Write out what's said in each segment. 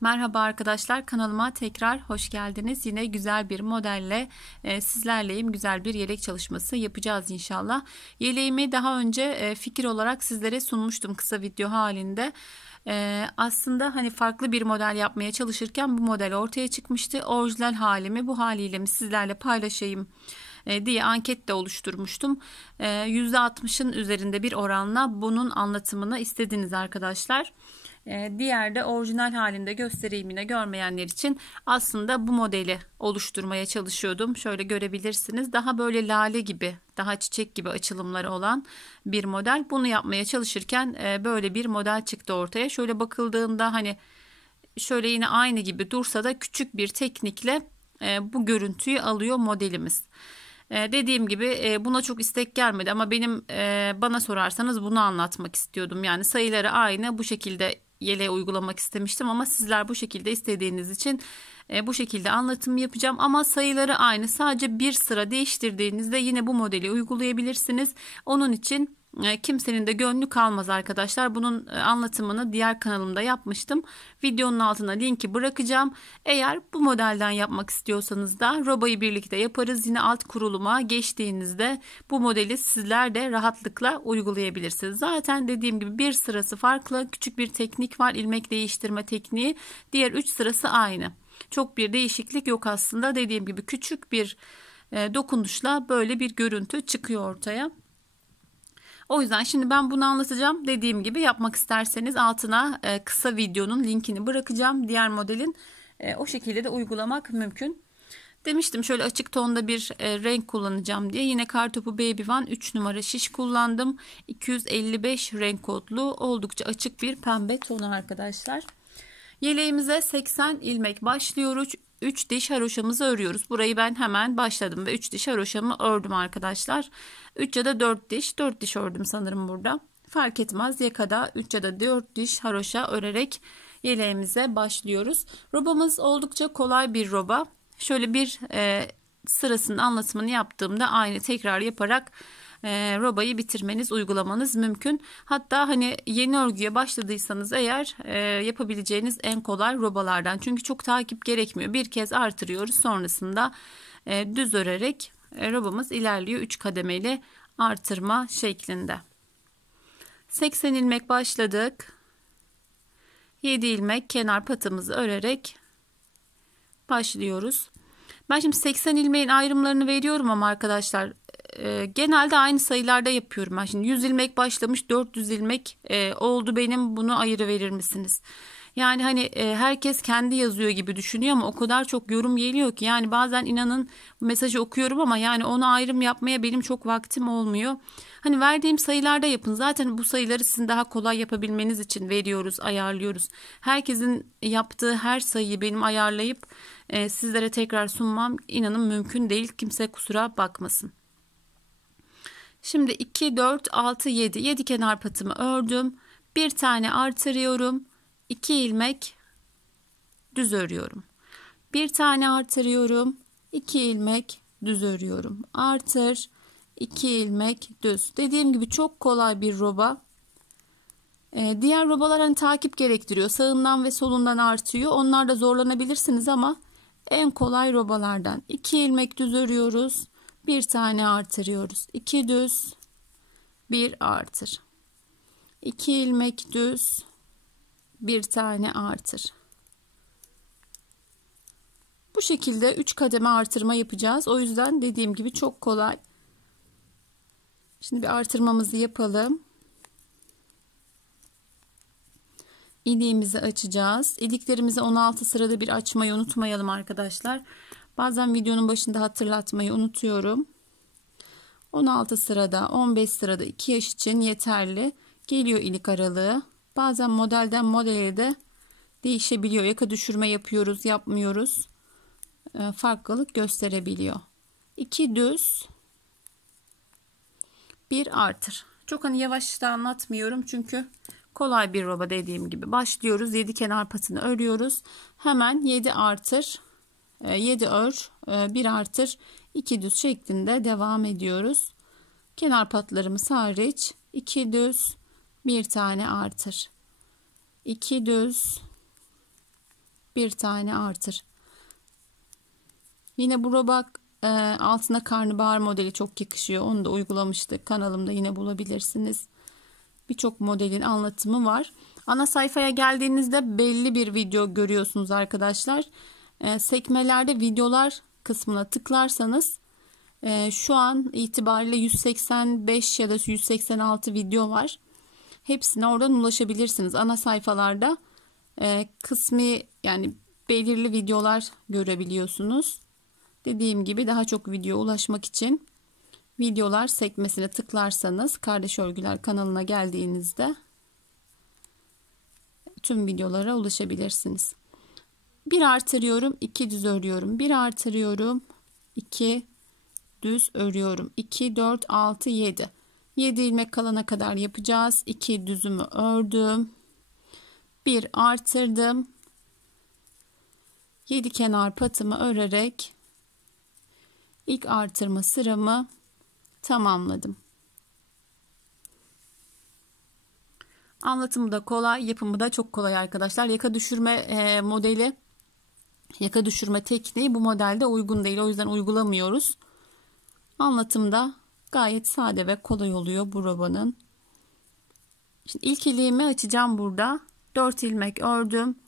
Merhaba arkadaşlar, kanalıma tekrar hoş geldiniz. Yine güzel bir modelle sizlerleyim. Güzel bir yelek çalışması yapacağız inşallah. Yeleğimi daha önce fikir olarak sizlere sunmuştum kısa video halinde. Aslında hani farklı bir model yapmaya çalışırken bu model ortaya çıkmıştı. Orijinal halimi bu haliyle mi sizlerle paylaşayım diye anket de oluşturmuştum. %60'ın üzerinde bir oranla bunun anlatımını istediniz arkadaşlar. Diğer de orijinal halinde göstereyim yine görmeyenler için aslında bu modeli oluşturmaya çalışıyordum. Şöyle görebilirsiniz. Daha böyle lale gibi, daha çiçek gibi açılımları olan bir model. Bunu yapmaya çalışırken böyle bir model çıktı ortaya. Şöyle bakıldığında hani şöyle yine aynı gibi dursa da küçük bir teknikle bu görüntüyü alıyor modelimiz. Dediğim gibi buna çok istek gelmedi ama benim bana sorarsanız bunu anlatmak istiyordum. Yani sayıları aynı bu şekilde yeleğe uygulamak istemiştim ama sizler bu şekilde istediğiniz için bu şekilde anlatım yapacağım. Ama sayıları aynı, sadece bir sıra değiştirdiğinizde yine bu modeli uygulayabilirsiniz. Onun için kimsenin de gönlü kalmaz arkadaşlar. Bunun anlatımını diğer kanalımda yapmıştım. Videonun altına linki bırakacağım. Eğer bu modelden yapmak istiyorsanız da robayı birlikte yaparız. Yine alt kuruluma geçtiğinizde bu modeli sizler de rahatlıkla uygulayabilirsiniz. Zaten dediğim gibi bir sırası farklı. Küçük bir teknik var. İlmek değiştirme tekniği. Diğer 3 sırası aynı. Çok bir değişiklik yok aslında. Dediğim gibi küçük bir dokunuşla böyle bir görüntü çıkıyor ortaya. O yüzden şimdi ben bunu anlatacağım. Dediğim gibi yapmak isterseniz altına kısa videonun linkini bırakacağım. Diğer modelin o şekilde de uygulamak mümkün. Demiştim şöyle açık tonda bir renk kullanacağım diye. Yine Kartopu Baby One 3 numara şiş kullandım. 255 renk kodlu oldukça açık bir pembe tonu arkadaşlar. Yeleğimize 80 ilmek başlıyoruz. 3 diş haroşamızı örüyoruz. Burayı ben hemen başladım ve 3 diş haroşamı ördüm arkadaşlar. 3 ya da 4 diş ördüm sanırım burada. Fark etmez, yakada 3 ya da 4 diş haroşa örerek yeleğimize başlıyoruz. Robamız oldukça kolay bir roba. Şöyle bir sırasının anlatımını yaptığımda aynı tekrar yaparak robayı bitirmeniz, uygulamanız mümkün. Hatta hani yeni örgüye başladıysanız eğer yapabileceğiniz en kolay robalardan. Çünkü çok takip gerekmiyor. Bir kez artırıyoruz, sonrasında düz örerek robamız ilerliyor 3 kademeli artırma şeklinde. 80 ilmek başladık. 7 ilmek kenar patımızı örerek başlıyoruz. Ben şimdi 80 ilmeğin ayrımlarını veriyorum ama arkadaşlar genelde aynı sayılarda yapıyorum. Ben şimdi 100 ilmek başlamış, 400 ilmek oldu benim, bunu ayrı verir misiniz? Yani hani herkes kendi yazıyor gibi düşünüyor ama o kadar çok yorum geliyor ki yani bazen inanın mesajı okuyorum ama yani onu ayrım yapmaya benim çok vaktim olmuyor. Hani verdiğim sayılarda yapın. Zaten bu sayıları sizin daha kolay yapabilmeniz için veriyoruz, ayarlıyoruz. Herkesin yaptığı her sayıyı benim ayarlayıp sizlere tekrar sunmam inanın mümkün değil. Kimse kusura bakmasın. Şimdi 2, 4, 6, 7. 7 kenar patımı ördüm. Bir tane artırıyorum. 2 ilmek düz örüyorum. Bir tane artırıyorum. 2 ilmek düz örüyorum. Artır. 2 ilmek düz. Dediğim gibi çok kolay bir roba. Diğer robalar hani takip gerektiriyor. Sağından ve solundan artıyor. Onlar da zorlanabilirsiniz ama en kolay robalardan. 2 ilmek düz örüyoruz. Bir tane artırıyoruz. 2 düz. 1 artır. 2 ilmek düz. Bir tane artır. Bu şekilde 3 kademe artırma yapacağız. O yüzden dediğim gibi çok kolay. Şimdi bir artırmamızı yapalım. İliğimizi açacağız. İliklerimizi 16 sırada bir açmayı unutmayalım arkadaşlar. Bazen videonun başında hatırlatmayı unutuyorum. 16 sırada, 15 sırada 2 yaş için yeterli geliyor ilik aralığı. Bazen modelden modele de değişebiliyor. Yaka düşürme yapıyoruz, yapmıyoruz. Farklılık gösterebiliyor. 2 düz, 1 artır. Çok hani yavaş da anlatmıyorum çünkü kolay bir roba dediğim gibi. Başlıyoruz. 7 kenar patını örüyoruz. Hemen 7 artır, 7 ör, 1 artır, 2 düz şeklinde devam ediyoruz. Kenar patlarımız hariç 2 düz, bir tane artır. 2 düz, Bir tane artır. Yine bu roba altına karnabahar modeli çok yakışıyor. Onu da uygulamıştık. Kanalımda yine bulabilirsiniz. Birçok modelin anlatımı var. Ana sayfaya geldiğinizde belli bir video görüyorsunuz arkadaşlar. Sekmelerde videolar kısmına tıklarsanız şu an itibariyle 185 ya da 186 video var. Hepsine oradan ulaşabilirsiniz. Ana sayfalarda kısmi yani belirli videolar görebiliyorsunuz. Dediğim gibi daha çok video ulaşmak için videolar sekmesine tıklarsanız Kardeş Örgüler kanalına geldiğinizde tüm videolara ulaşabilirsiniz. Bir artırıyorum, 2 düz örüyorum. Bir artırıyorum, 2 düz örüyorum. 2, 4, 6, 7. 7 ilmek kalana kadar yapacağız. 2 düzümü ördüm. Bir artırdım. 7 kenar patımı örerek ilk artırma sıramı tamamladım. Anlatımı da kolay, yapımı da çok kolay arkadaşlar. Yaka düşürme modeli, yaka düşürme tekniği bu modelde uygun değil. O yüzden uygulamıyoruz. Anlatımda gayet sade ve kolay oluyor bu robanın. Şimdi ilk iliğimi açacağım burada. 4 ilmek ördüm.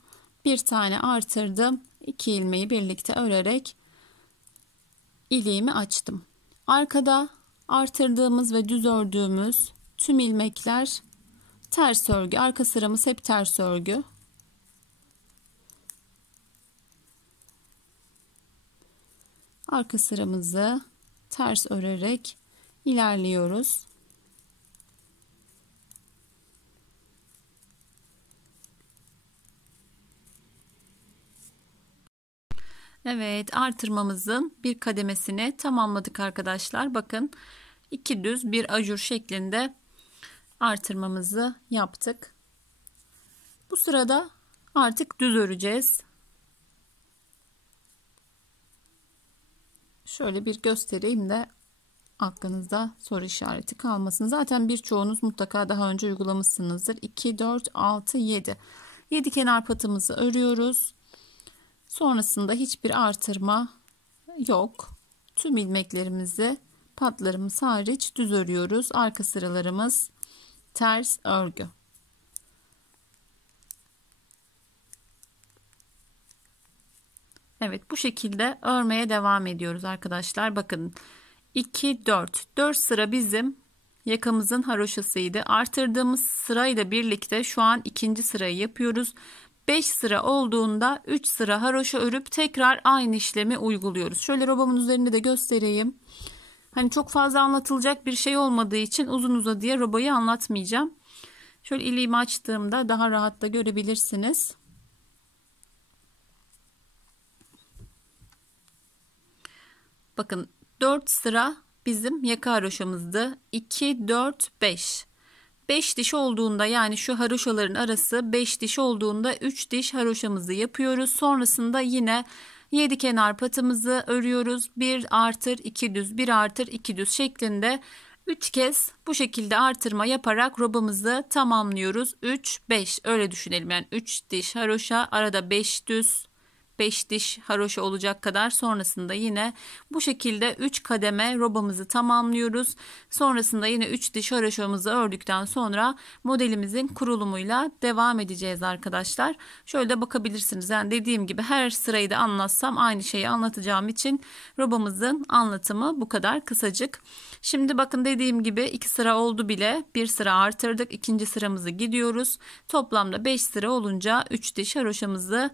Bir tane artırdım. 2 ilmeği birlikte örerek iliğimi açtım. Arkada artırdığımız ve düz ördüğümüz tüm ilmekler ters örgü. Arka sıramız hep ters örgü. Arka sıramızı ters örerek ilerliyoruz. Evet, artırmamızın bir kademesini tamamladık arkadaşlar. Bakın 2 düz bir ajur şeklinde artırmamızı yaptık. Bu sırada artık düz öreceğiz. Şöyle bir göstereyim de aklınızda soru işareti kalmasın. Zaten birçoğunuz mutlaka daha önce uygulamışsınızdır. 2, 4, 6, 7. 7 kenar patımızı örüyoruz. Sonrasında hiçbir artırma yok. Tüm ilmeklerimizi patlarımız hariç düz örüyoruz. Arka sıralarımız ters örgü. Evet, bu şekilde örmeye devam ediyoruz arkadaşlar. Bakın 2, 4 sıra bizim yakamızın haroşasıydı. Artırdığımız sırayla birlikte şu an ikinci sırayı yapıyoruz. 5 sıra olduğunda 3 sıra haroşa örüp tekrar aynı işlemi uyguluyoruz. Şöyle robamın üzerinde de göstereyim. Hani çok fazla anlatılacak bir şey olmadığı için uzun uzadıya robayı anlatmayacağım. Şöyle iliğimi açtığımda daha rahat da görebilirsiniz. Bakın 4 sıra bizim yaka haroşamızdı. 2, 4, 5. 5 diş olduğunda yani şu haroşaların arası 5 diş olduğunda 3 diş haroşamızı yapıyoruz. Sonrasında yine 7 kenar patımızı örüyoruz. 1 artır 2 düz, 1 artır 2 düz şeklinde 3 kez bu şekilde artırma yaparak robamızı tamamlıyoruz. 3, 5 öyle düşünelim. Yani 3 diş haroşa, arada 5 düz, 5 diş haroşa olacak kadar, sonrasında yine bu şekilde 3 kademe robamızı tamamlıyoruz. Sonrasında yine 3 diş haroşamızı ördükten sonra modelimizin kurulumuyla devam edeceğiz arkadaşlar. Şöyle de bakabilirsiniz. Yani dediğim gibi her sırayı da anlatsam aynı şeyi anlatacağım için robamızın anlatımı bu kadar kısacık. Şimdi bakın dediğim gibi 2 sıra oldu bile. Bir sıra artırdık. İkinci sıramızı gidiyoruz. Toplamda 5 sıra olunca 3 diş haroşamızı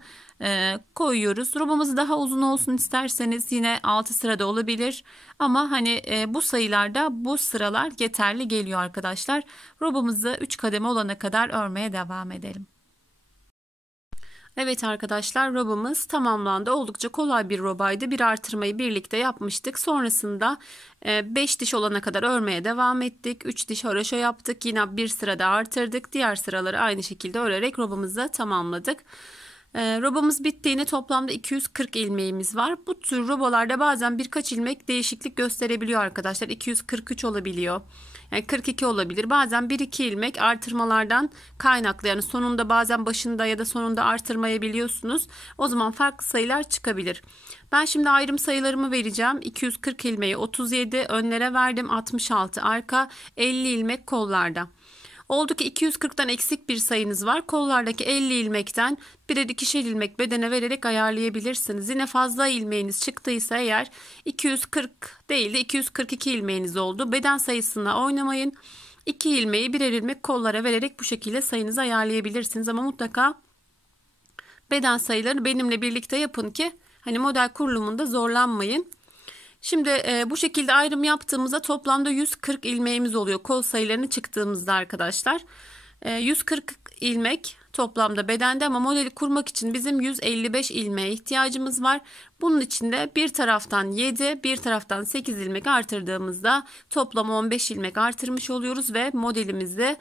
koyuyoruz. Robamız daha uzun olsun isterseniz yine 6 sırada olabilir. Ama hani bu sayılarda bu sıralar yeterli geliyor arkadaşlar. Robamızı 3 kademe olana kadar örmeye devam edelim. Evet arkadaşlar, robamız tamamlandı. Oldukça kolay bir robaydı. Bir artırmayı birlikte yapmıştık. Sonrasında 5 diş olana kadar örmeye devam ettik. 3 diş haroşa yaptık. Yine bir sırada artırdık. Diğer sıraları aynı şekilde örerek robamızı tamamladık. Robamız bittiğinde toplamda 240 ilmeğimiz var. Bu tür robalarda bazen birkaç ilmek değişiklik gösterebiliyor arkadaşlar. 243 olabiliyor. Yani 42 olabilir. Bazen 1-2 ilmek artırmalardan kaynaklı. Yani sonunda bazen başında ya da sonunda artırmayabiliyorsunuz. O zaman farklı sayılar çıkabilir. Ben şimdi ayrım sayılarımı vereceğim. 240 ilmeği 37 önlere verdim. 66 arka, 50 ilmek kollarda. Oldu ki 240'tan eksik bir sayınız var. Kollardaki 50 ilmekten birer ikişer ilmek bedene vererek ayarlayabilirsiniz. Yine fazla ilmeğiniz çıktıysa eğer 240 değil de 242 ilmeğiniz oldu. Beden sayısına oynamayın. 2 ilmeği birer ilmek kollara vererek bu şekilde sayınızı ayarlayabilirsiniz. Ama mutlaka beden sayılarını benimle birlikte yapın ki hani model kurulumunda zorlanmayın. Şimdi bu şekilde ayrım yaptığımızda toplamda 140 ilmeğimiz oluyor. Kol sayılarını çıktığımızda arkadaşlar. 140 ilmek toplamda bedende ama modeli kurmak için bizim 155 ilmeğe ihtiyacımız var. Bunun için de bir taraftan 7, bir taraftan 8 ilmek artırdığımızda toplam 15 ilmek artırmış oluyoruz ve modelimizi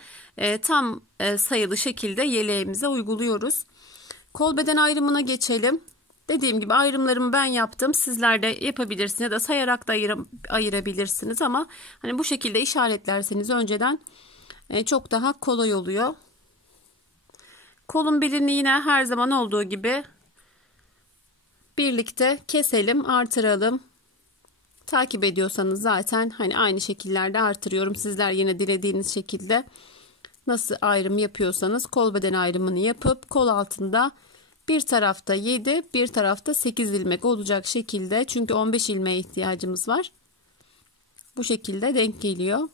tam sayılı şekilde yeleğimize uyguluyoruz. Kol beden ayrımına geçelim. Dediğim gibi ayrımlarımı ben yaptım. Sizler de yapabilirsiniz ya da sayarak da ayırabilirsiniz ama hani bu şekilde işaretlerseniz önceden çok daha kolay oluyor. Kolun belini yine her zaman olduğu gibi birlikte keselim, artıralım. Takip ediyorsanız zaten hani aynı şekillerde artırıyorum. Sizler yine dilediğiniz şekilde nasıl ayrım yapıyorsanız kol beden ayrımını yapıp kol altında bir tarafta 7, bir tarafta 8 ilmek olacak şekilde. Çünkü 15 ilmeğe ihtiyacımız var. Bu şekilde denk geliyor.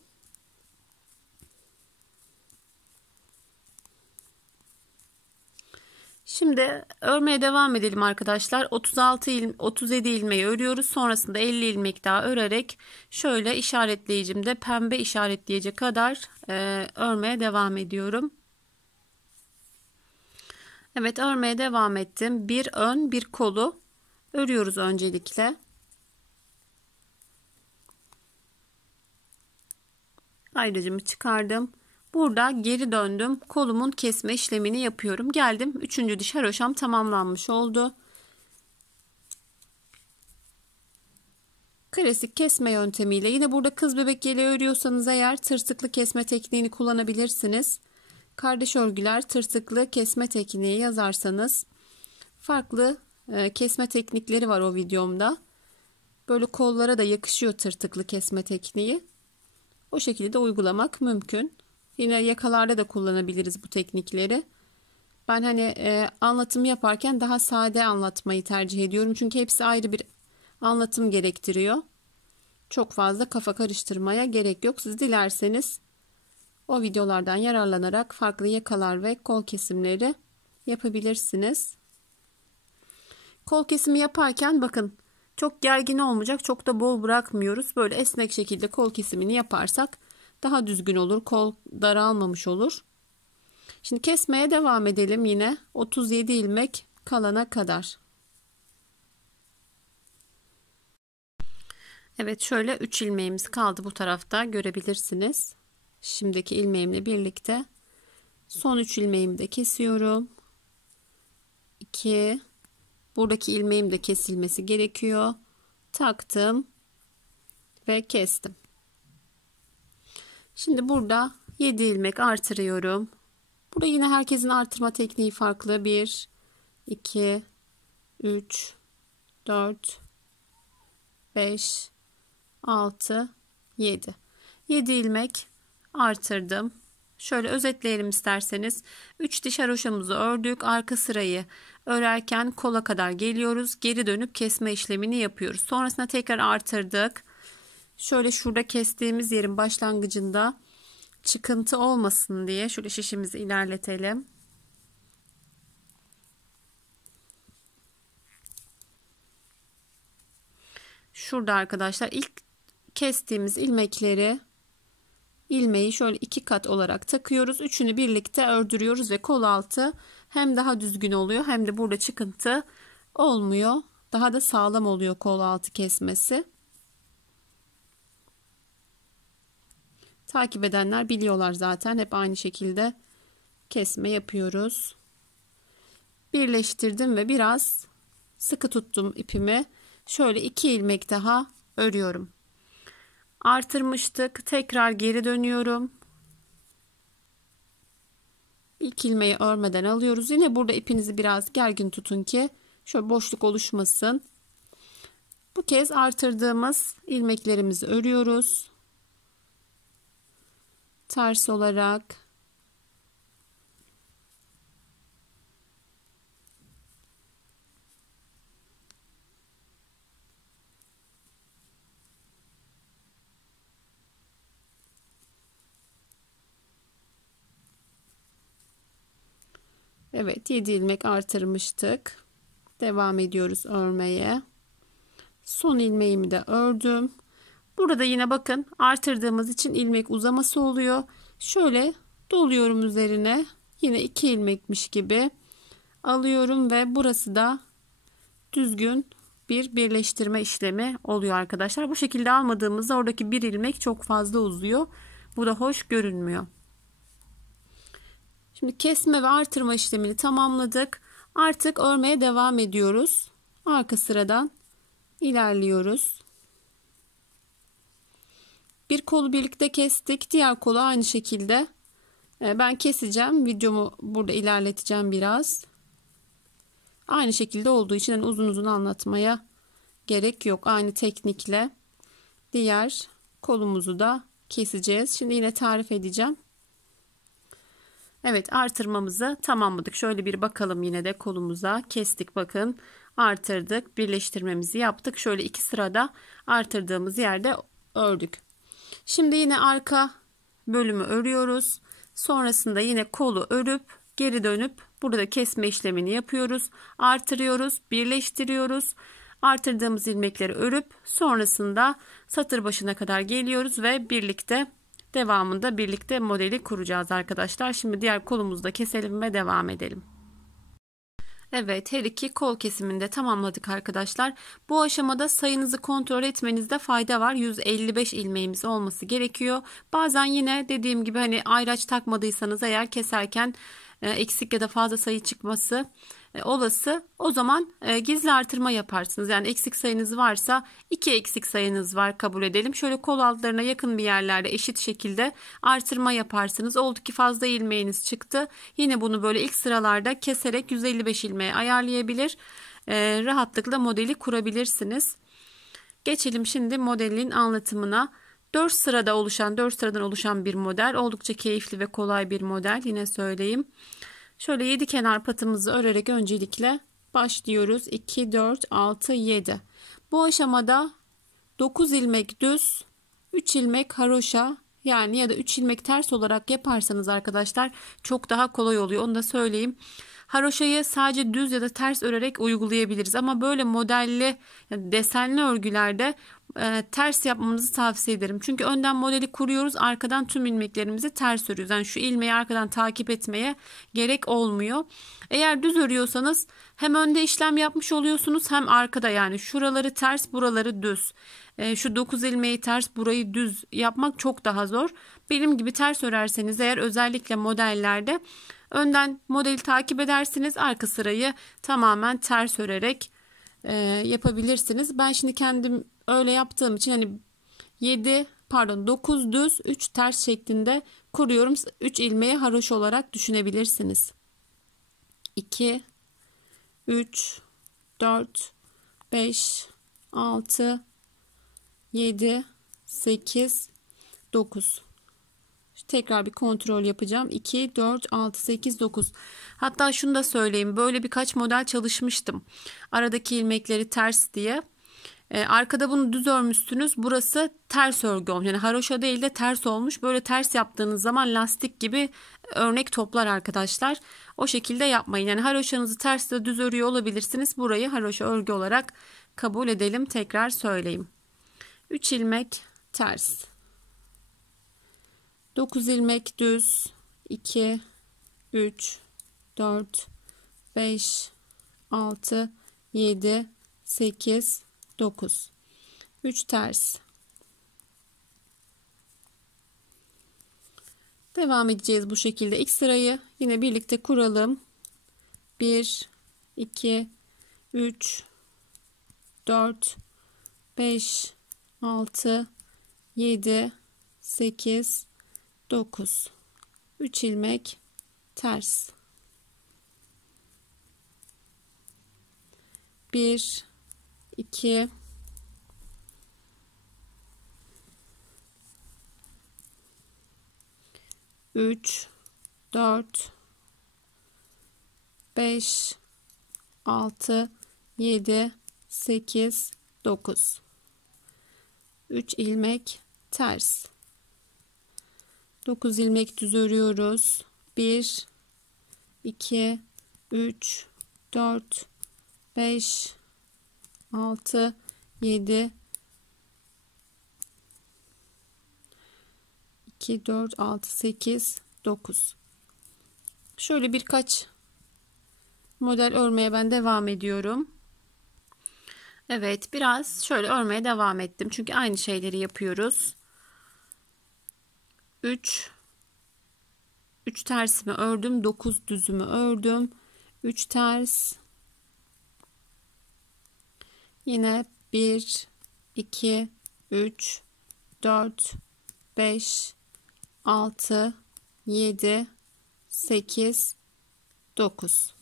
Şimdi örmeye devam edelim arkadaşlar. 37 ilmeği örüyoruz. Sonrasında 50 ilmek daha örerek şöyle işaretleyicimde pembe işaretleyecek kadar örmeye devam ediyorum. Evet, örmeye devam ettim. Bir ön bir kolu örüyoruz öncelikle. Ayrıcımı çıkardım. Burada geri döndüm. Kolumun kesme işlemini yapıyorum. Geldim. 3. diş haroşam tamamlanmış oldu. Klasik kesme yöntemiyle yine burada kız bebek yeleği örüyorsanız eğer tırtıklı kesme tekniğini kullanabilirsiniz. Kardeş örgüler tırtıklı kesme tekniği yazarsanız farklı kesme teknikleri var o videomda. Böyle kollara da yakışıyor tırtıklı kesme tekniği. O şekilde uygulamak mümkün. Yine yakalarda da kullanabiliriz bu teknikleri. Ben hani anlatım yaparken daha sade anlatmayı tercih ediyorum. Çünkü hepsi ayrı bir anlatım gerektiriyor. Çok fazla kafa karıştırmaya gerek yok. Siz dilerseniz o videolardan yararlanarak farklı yakalar ve kol kesimleri yapabilirsiniz. Kol kesimi yaparken bakın çok gergin olmayacak, çok da bol bırakmıyoruz. Böyle esnek şekilde kol kesimini yaparsak daha düzgün olur. Kol daralmamış olur. Şimdi kesmeye devam edelim yine 37 ilmek kalana kadar. Evet, şöyle 3 ilmeğimiz kaldı bu tarafta görebilirsiniz. Şimdiki ilmeğimle birlikte son 3 ilmeğimi de kesiyorum. 2, buradaki ilmeğim de kesilmesi gerekiyor. Taktım ve kestim. Şimdi burada 7 ilmek artırıyorum. Burada yine herkesin artırma tekniği farklı. 1, 2, 3, 4, 5, 6, 7. 7 ilmek artırdım. Şöyle özetleyelim isterseniz. 3 diş haroşamızı ördük. Arka sırayı örerken kola kadar geliyoruz. Geri dönüp kesme işlemini yapıyoruz. Sonrasında tekrar artırdık. Şöyle şurada kestiğimiz yerin başlangıcında çıkıntı olmasın diye şöyle şişimizi ilerletelim. Şurada arkadaşlar ilk kestiğimiz ilmeği şöyle 2 kat olarak takıyoruz. Üçünü birlikte ördürüyoruz ve kol altı hem daha düzgün oluyor hem de burada çıkıntı olmuyor. Daha da sağlam oluyor kol altı kesmesi. Takip edenler biliyorlar zaten. Hep aynı şekilde kesme yapıyoruz. birleştirdim ve biraz sıkı tuttum ipimi. Şöyle 2 ilmek daha örüyorum. Artırmıştık. Tekrar geri dönüyorum. İlk ilmeği örmeden alıyoruz. Yine burada ipinizi biraz gergin tutun ki şöyle boşluk oluşmasın. Bu kez artırdığımız ilmeklerimizi örüyoruz. Ters olarak. Evet, 7 ilmek artırmıştık. Devam ediyoruz örmeye. Son ilmeğimi de ördüm. Burada yine bakın artırdığımız için ilmek uzaması oluyor. Şöyle doluyorum üzerine. Yine 2 ilmekmiş gibi alıyorum ve burası da düzgün bir birleştirme işlemi oluyor arkadaşlar. Bu şekilde almadığımızda oradaki bir ilmek çok fazla uzuyor. Bu da hoş görünmüyor. Şimdi kesme ve artırma işlemini tamamladık. Artık örmeye devam ediyoruz. Arka sıradan ilerliyoruz. Bir kolu birlikte kestik. Diğer kolu aynı şekilde ben keseceğim. Videomu burada ilerleteceğim biraz. Aynı şekilde olduğu için yani uzun uzun anlatmaya gerek yok. Aynı teknikle diğer kolumuzu da keseceğiz. Şimdi yine tarif edeceğim. Evet, artırmamızı tamamladık. Şöyle bir bakalım yine de kolumuza. Kestik bakın. Artırdık. Birleştirmemizi yaptık. Şöyle 2 sırada artırdığımız yerde ördük. Şimdi yine arka bölümü örüyoruz. Sonrasında yine kolu örüp geri dönüp burada kesme işlemini yapıyoruz. Artırıyoruz, birleştiriyoruz. Artırdığımız ilmekleri örüp sonrasında satır başına kadar geliyoruz ve devamında birlikte modeli kuracağız arkadaşlar. Şimdi diğer kolumuzu da keselim ve devam edelim. Evet, her iki kol kesimini de tamamladık arkadaşlar. Bu aşamada sayınızı kontrol etmenizde fayda var. 155 ilmeğimiz olması gerekiyor. Bazen yine dediğim gibi hani ayraç takmadıysanız eğer keserken eksik ya da fazla sayı çıkması olası. O zaman gizli artırma yaparsınız. Yani eksik sayınız varsa 2 eksik sayınız var kabul edelim. Şöyle kol altlarına yakın bir yerlerde eşit şekilde artırma yaparsınız. Oldu ki fazla ilmeğiniz çıktı. Yine bunu böyle ilk sıralarda keserek 155 ilmeğe ayarlayabilir. Rahatlıkla modeli kurabilirsiniz. Geçelim şimdi modelin anlatımına. 4 sıradan oluşan bir model. Oldukça keyifli ve kolay bir model. Yine söyleyeyim. Şöyle 7 kenar patımızı örerek öncelikle başlıyoruz. 2, 4, 6, 7. Bu aşamada 9 ilmek düz, 3 ilmek haroşa yani ya da 3 ilmek ters olarak yaparsanız arkadaşlar çok daha kolay oluyor. Onu da söyleyeyim. Haroşayı sadece düz ya da ters örerek uygulayabiliriz. Ama böyle modelli, yani desenli örgülerde ters yapmamızı tavsiye ederim. Çünkü önden modeli kuruyoruz. Arkadan tüm ilmeklerimizi ters örüyoruz. Yani şu ilmeği arkadan takip etmeye gerek olmuyor. Eğer düz örüyorsanız hem önde işlem yapmış oluyorsunuz hem arkada, yani şuraları ters buraları düz. Şu 9 ilmeği ters burayı düz yapmak çok daha zor. Benim gibi ters örerseniz eğer özellikle modellerde önden modeli takip edersiniz. Arka sırayı tamamen ters örerek yapabilirsiniz. Ben şimdi kendim öyle yaptığım için hani 9 düz 3 ters şeklinde kuruyorum. 3 ilmeği haroşa olarak düşünebilirsiniz. 2 3 4 5 6 7 8 9. Tekrar bir kontrol yapacağım. 2 4 6 8 9. Hatta şunu da söyleyeyim. Böyle birkaç model çalışmıştım. Aradaki ilmekleri ters diye. Arkada bunu düz örmüşsünüz. Burası ters örgü olmuş. Yani haroşa değil de ters olmuş. Böyle ters yaptığınız zaman lastik gibi örnek toplar arkadaşlar. O şekilde yapmayın. Yani haroşanızı ters de düz örüyor olabilirsiniz. Burayı haroşa örgü olarak kabul edelim. Tekrar söyleyeyim. 3 ilmek ters. 9 ilmek düz. 2 3 4 5 6 7 8 9. 3 ters. Devam edeceğiz bu şekilde. İlk sırayı yine birlikte kuralım. 1 2, 3, 4, 5, 6, 7, 8, 9. 3 ilmek ters. 1, 2, 3, 4, 5, 6, 7, 8, 9. 3 ilmek ters. 9 ilmek düz örüyoruz. 1, 2, 3, 4, 5, 6, 7, 2, 4, 6, 8, 9. Şöyle birkaç model örmeye ben devam ediyorum. Evet, biraz şöyle örmeye devam ettim. Çünkü aynı şeyleri yapıyoruz. 3 tersimi ördüm. 9 düzümü ördüm. 3 ters. Yine 1, 2, 3, 4, 5, 6, 7, 8, 9.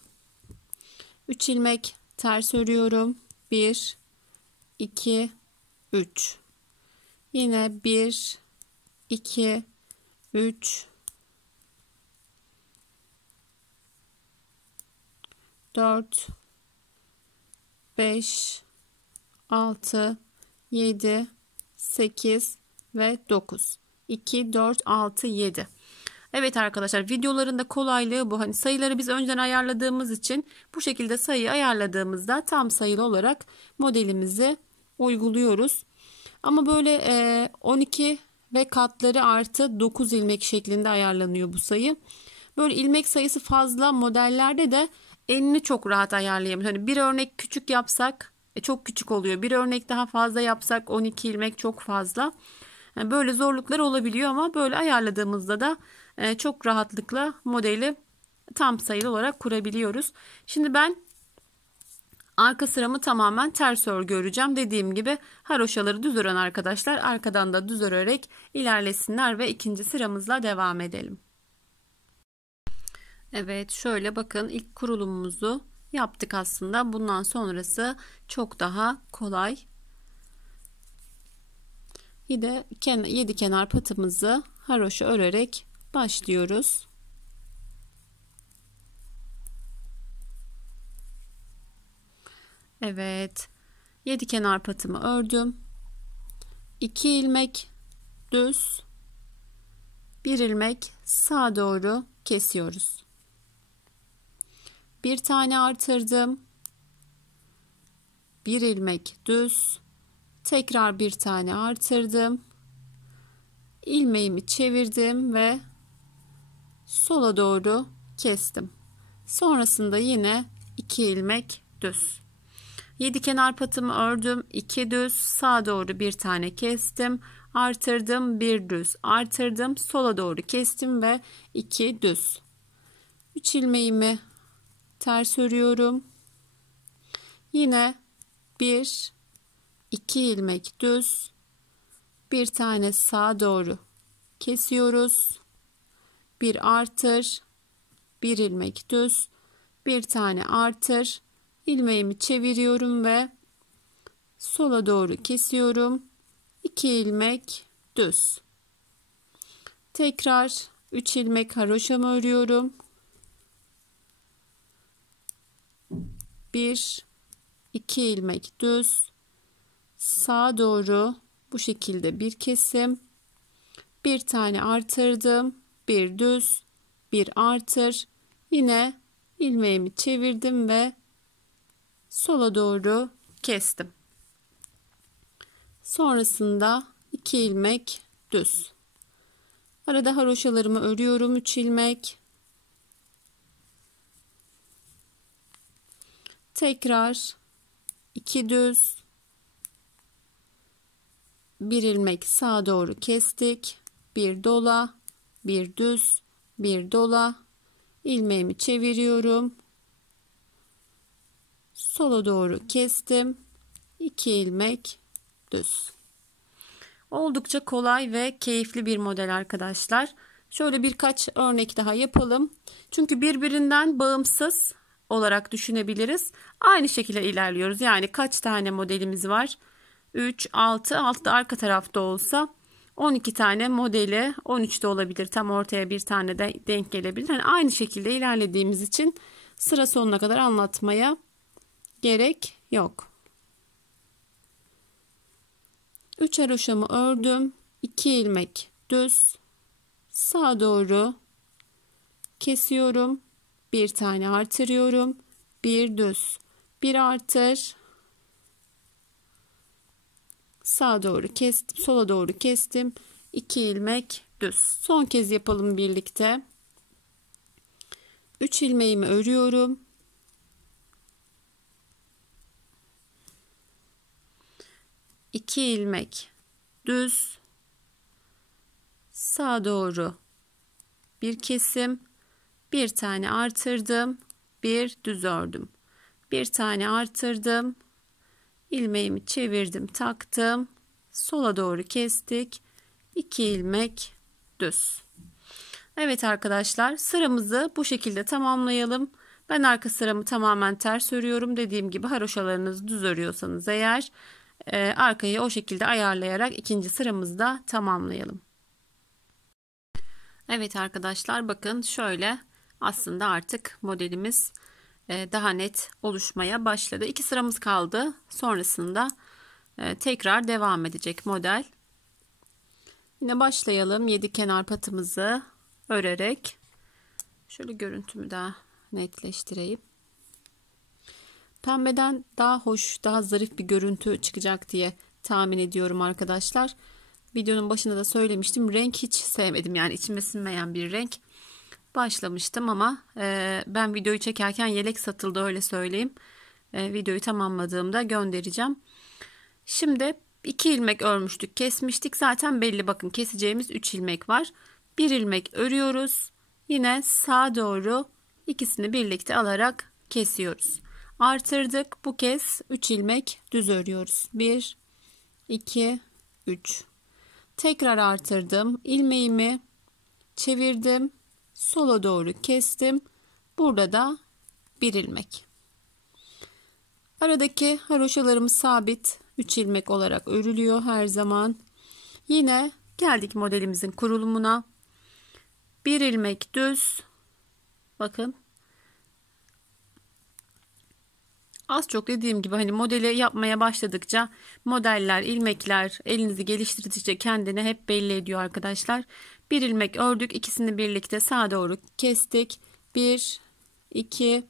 3 ilmek ters örüyorum. 1, 2, 3. Yine 1, 2, 3, 4, 5, 6, 7, 8 ve 9. 2, 4, 6, 7. Evet arkadaşlar, videoların da kolaylığı bu. Hani sayıları biz önceden ayarladığımız için bu şekilde sayıyı ayarladığımızda tam sayılı olarak modelimizi uyguluyoruz. Ama böyle 12 ve katları artı 9 ilmek şeklinde ayarlanıyor bu sayı. Böyle ilmek sayısı fazla modellerde de enini çok rahat ayarlayamıyoruz. Hani bir örnek küçük yapsak çok küçük oluyor. Bir örnek daha fazla yapsak 12 ilmek çok fazla. Yani böyle zorluklar olabiliyor ama böyle ayarladığımızda da çok rahatlıkla modeli tam sayılı olarak kurabiliyoruz. Şimdi ben arka sıramı tamamen ters örgü öreceğim. Dediğim gibi haroşaları düz ören arkadaşlar arkadan da düz örerek ilerlesinler ve ikinci sıramızla devam edelim. Evet, şöyle bakın, ilk kurulumumuzu yaptık aslında. Bundan sonrası çok daha kolay. 7 kenar patımızı haroşa örerek başlıyoruz. Evet, 7 kenar patımı ördüm. 2 ilmek düz, 1 ilmek sağa doğru kesiyoruz. Bir tane artırdım. 1 ilmek düz, tekrar bir tane artırdım. İlmeğimi çevirdim ve sola doğru kestim. Sonrasında yine 2 ilmek düz. 7 kenar patımı ördüm. 2 düz, sağa doğru bir tane kestim. Artırdım, 1 düz, artırdım, sola doğru kestim ve 2 düz. 3 ilmeğimi ters örüyorum. Yine 1, 2 ilmek düz, bir tane sağa doğru kesiyoruz. Bir artır, 1 ilmek düz, bir tane artır, ilmeğimi çeviriyorum ve sola doğru kesiyorum. 2 ilmek düz. Tekrar 3 ilmek haroşamı örüyorum. 1, 2 ilmek düz, sağa doğru bu şekilde bir kesim, bir tane artırdım, bir düz, bir artır, yine ilmeğimi çevirdim ve sola doğru kestim. Sonrasında 2 ilmek düz. Arada haroşalarımı örüyorum. 3 ilmek. Tekrar 2 düz, 1 ilmek sağa doğru kestik. Bir dola, bir düz, bir dola. İlmeğimi çeviriyorum. sola doğru kestim. 2 ilmek düz. Oldukça kolay ve keyifli bir model arkadaşlar. Şöyle birkaç örnek daha yapalım. Çünkü birbirinden bağımsız olarak düşünebiliriz. Aynı şekilde ilerliyoruz. Yani kaç tane modelimiz var? 3, 6, 6 da arka tarafta olsa 12 tane modeli, 13 de olabilir. Tam ortaya bir tane de denk gelebilir. Yani aynı şekilde ilerlediğimiz için sıra sonuna kadar anlatmaya gerek yok. 3 haroşamı ördüm. 2 ilmek düz. Sağa doğru kesiyorum. Bir tane artırıyorum. Bir düz. Bir artır. Sağa doğru kestim. Sola doğru kestim. 2 ilmek düz. Son kez yapalım birlikte. 3 ilmeğimi örüyorum. 2 ilmek düz, sağa doğru bir kesim, bir tane artırdım, bir düz ördüm, bir tane artırdım, ilmeğimi çevirdim, taktım, sola doğru kestik, 2 ilmek düz. Evet arkadaşlar, sıramızı bu şekilde tamamlayalım. Ben arka sıramı tamamen ters örüyorum. Dediğim gibi haroşalarınızı düz örüyorsanız eğer arkayı o şekilde ayarlayarak ikinci sıramızda tamamlayalım. Evet arkadaşlar, bakın şöyle aslında artık modelimiz daha net oluşmaya başladı. 2 sıramız kaldı. Sonrasında tekrar devam edecek model. Yine başlayalım 7 kenar patımızı örerek. Şöyle görüntümü daha netleştireyim. Pembeden daha hoş, daha zarif bir görüntü çıkacak diye tahmin ediyorum arkadaşlar. Videonun başında da söylemiştim. Renk hiç sevmedim. Yani içime sinmeyen bir renk. Başlamıştım ama ben videoyu çekerken yelek satıldı, öyle söyleyeyim. Videoyu tamamladığımda göndereceğim. Şimdi 2 ilmek örmüştük, kesmiştik. Zaten belli, bakın keseceğimiz 3 ilmek var. 1 ilmek örüyoruz. Yine sağa doğru ikisini birlikte alarak kesiyoruz. Artırdık. Bu kez 3 ilmek düz örüyoruz. 1, 2, 3. Tekrar artırdım. İlmeğimi çevirdim. Sola doğru kestim. Burada da 1 ilmek. Aradaki haroşalarımız sabit. 3 ilmek olarak örülüyor her zaman. Yine geldik modelimizin kurulumuna. 1 ilmek düz. Bakın. Az çok dediğim gibi hani modeli yapmaya başladıkça modeller, ilmekler elinizi geliştirdikçe kendini hep belli ediyor arkadaşlar. 1 ilmek ördük, ikisini birlikte sağa doğru kestik. 1, 2,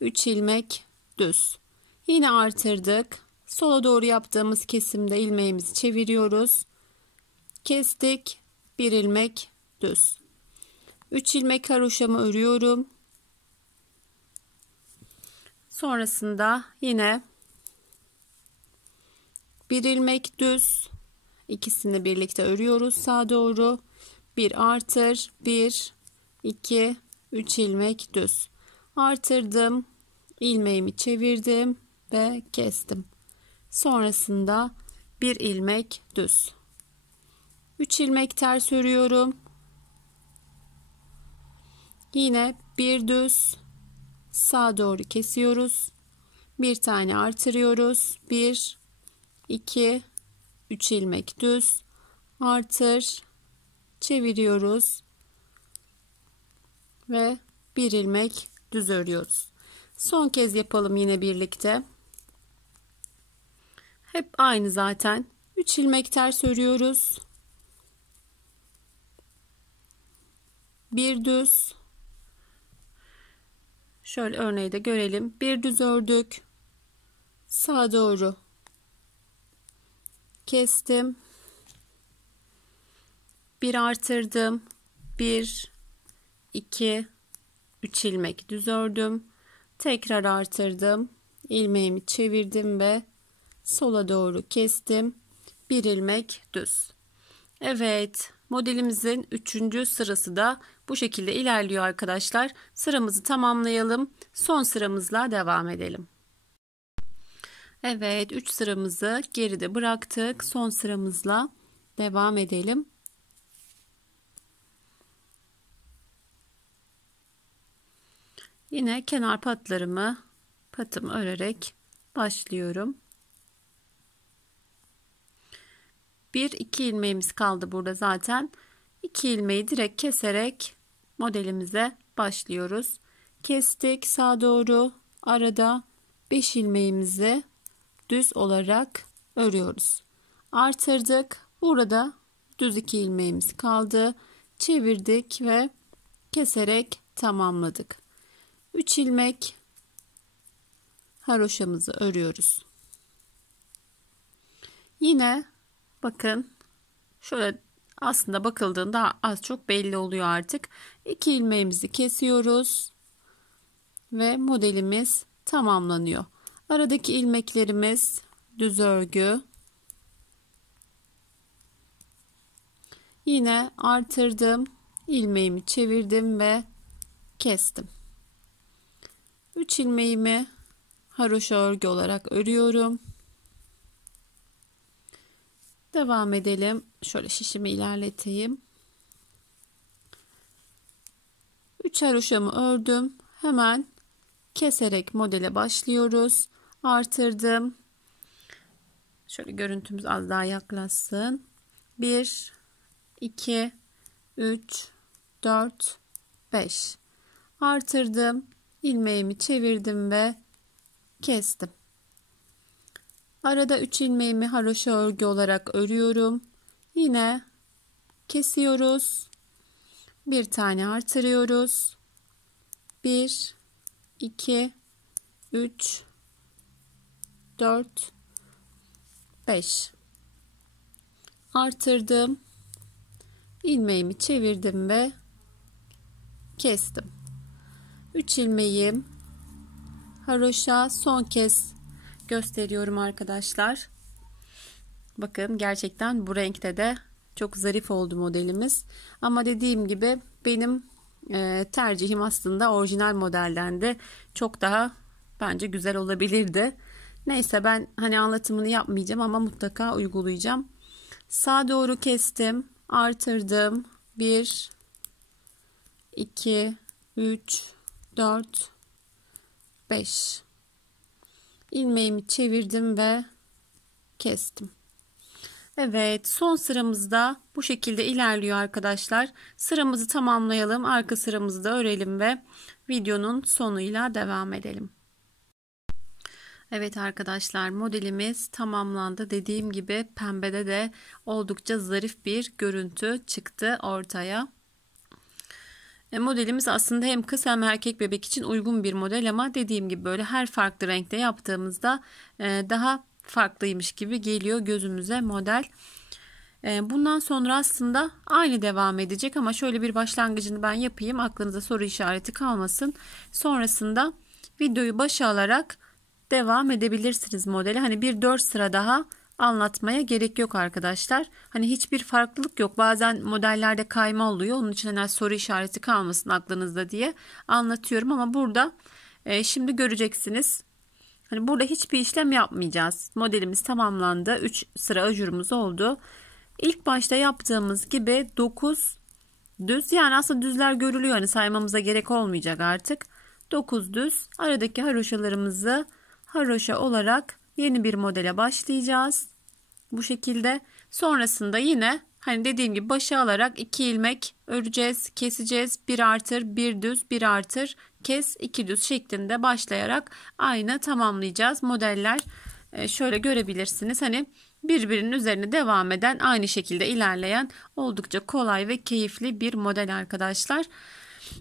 3 ilmek düz. Yine artırdık. Sola doğru yaptığımız kesimde ilmeğimizi çeviriyoruz. Kestik. 1 ilmek düz. 3 ilmek haroşamı örüyorum. Sonrasında yine 1 ilmek düz, ikisini birlikte örüyoruz sağa doğru. 1 artır, 1, 2, 3 ilmek düz. Artırdım, ilmeğimi çevirdim ve kestim. Sonrasında 1 ilmek düz. 3 ilmek ters örüyorum. Yine bir düz, sağa doğru kesiyoruz. Bir tane artırıyoruz. 1, 2, 3 ilmek düz. Artır. Çeviriyoruz. Ve 1 ilmek düz örüyoruz. Son kez yapalım yine birlikte. Hep aynı zaten. 3 ilmek ters örüyoruz. Bir düz. Şöyle örneği de görelim. Bir düz ördük. Sağa doğru kestim. Bir artırdım. 1, 2, 3 ilmek düz ördüm. Tekrar artırdım. İlmeğimi çevirdim ve sola doğru kestim. 1 ilmek düz. Evet, modelimizin 3. sırası da bu şekilde ilerliyor arkadaşlar. Sıramızı tamamlayalım. Son sıramızla devam edelim. Evet, 3 sıramızı geride bıraktık. Son sıramızla devam edelim. Yine kenar patımı örerek başlıyorum. 1-2 ilmeğimiz kaldı burada zaten. 2 ilmeği direkt keserek modelimize başlıyoruz. Kestik sağa doğru, arada 5 ilmeğimizi düz olarak örüyoruz. Artırdık. Burada düz 2 ilmeğimiz kaldı. Çevirdik ve keserek tamamladık. 3 ilmek haroşamızı örüyoruz. Yine bakın şöyle, aslında bakıldığında az çok belli oluyor artık. 2 ilmeğimizi kesiyoruz ve modelimiz tamamlanıyor. Aradaki ilmeklerimiz düz örgü. Yine artırdım, ilmeğimi çevirdim ve kestim. 3 ilmeğimi haroşa örgü olarak örüyorum. Devam edelim. Şöyle şişimi ilerleteyim. 3 haroşamı ördüm. Hemen keserek modele başlıyoruz. Artırdım. Şöyle görüntümüz az daha yaklaşsın. 1, 2, 3, 4, 5. Artırdım. İlmeğimi çevirdim ve kestim. Arada 3 ilmeğimi haroşa örgü olarak örüyorum. Yine kesiyoruz. Bir tane artırıyoruz. 1, 2, 3, 4, 5. Artırdım. İlmeğimi çevirdim ve kestim. 3 ilmeğim haroşa, son kez gösteriyorum arkadaşlar. Bakın gerçekten bu renkte de çok zarif oldu modelimiz. Ama dediğim gibi benim tercihim aslında orijinal modelden de çok daha bence güzel olabilirdi. Neyse, ben hani anlatımını yapmayacağım ama mutlaka uygulayacağım. Sağa doğru kestim, artırdım. 1, 2, 3, 4, 5. İlmeğimi çevirdim ve kestim. Evet, son sıramızda bu şekilde ilerliyor arkadaşlar. Sıramızı tamamlayalım, arka sıramızı da örelim ve videonun sonuyla devam edelim. Evet arkadaşlar, modelimiz tamamlandı. Dediğim gibi pembede de oldukça zarif bir görüntü çıktı ortaya. Modelimiz aslında hem kız hem erkek bebek için uygun bir model ama dediğim gibi böyle her farklı renkte yaptığımızda daha farklıymış gibi geliyor gözümüze model. Bundan sonra aslında aynı devam edecek ama şöyle bir başlangıcını ben yapayım, aklınıza soru işareti kalmasın. Sonrasında videoyu başa alarak devam edebilirsiniz modeli. Hani bir 4 sıra daha anlatmaya gerek yok arkadaşlar. Hani hiçbir farklılık yok. Bazen modellerde kayma oluyor. Onun için hani soru işareti kalmasın aklınızda diye anlatıyorum ama burada şimdi göreceksiniz. Hani burada hiçbir işlem yapmayacağız. Modelimiz tamamlandı. 3 sıra ajurumuz oldu. İlk başta yaptığımız gibi 9 düz, yani aslında düzler görülüyor. Hani saymamıza gerek olmayacak artık. 9 düz. Aradaki haroşalarımızı haroşa olarak yeni bir modele başlayacağız. Bu şekilde. Sonrasında yine hani dediğim gibi başa alarak 2 ilmek öreceğiz, keseceğiz. 1 artır, 1 düz, 1 artır, kes, 2 düz şeklinde başlayarak aynı tamamlayacağız. Modeller şöyle görebilirsiniz. Hani birbirinin üzerine devam eden, aynı şekilde ilerleyen oldukça kolay ve keyifli bir model arkadaşlar.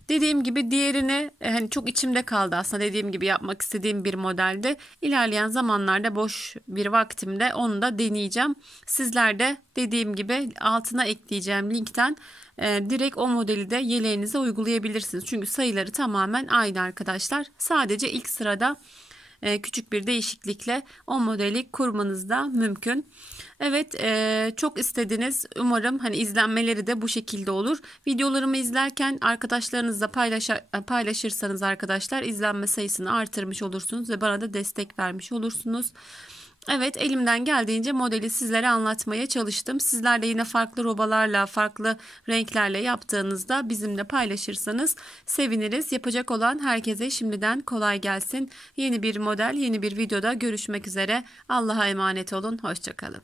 Dediğim gibi diğerini hani çok içimde kaldı aslında, dediğim gibi yapmak istediğim bir modelde. İlerleyen zamanlarda boş bir vaktimde onu da deneyeceğim. Sizler de dediğim gibi altına ekleyeceğim linkten direkt o modeli de yeleğinize uygulayabilirsiniz. Çünkü sayıları tamamen aynı arkadaşlar. Sadece ilk sırada küçük bir değişiklikle o modeli kurmanız da mümkün. Evet, çok istediniz. Umarım hani izlenmeleri de bu şekilde olur. Videolarımı izlerken arkadaşlarınızla paylaşırsanız arkadaşlar izlenme sayısını artırmış olursunuz ve bana da destek vermiş olursunuz. Evet, elimden geldiğince modeli sizlere anlatmaya çalıştım. Sizler de yine farklı robalarla, farklı renklerle yaptığınızda bizimle paylaşırsanız seviniriz. Yapacak olan herkese şimdiden kolay gelsin. Yeni bir model, yeni bir videoda görüşmek üzere. Allah'a emanet olun. Hoşça kalın.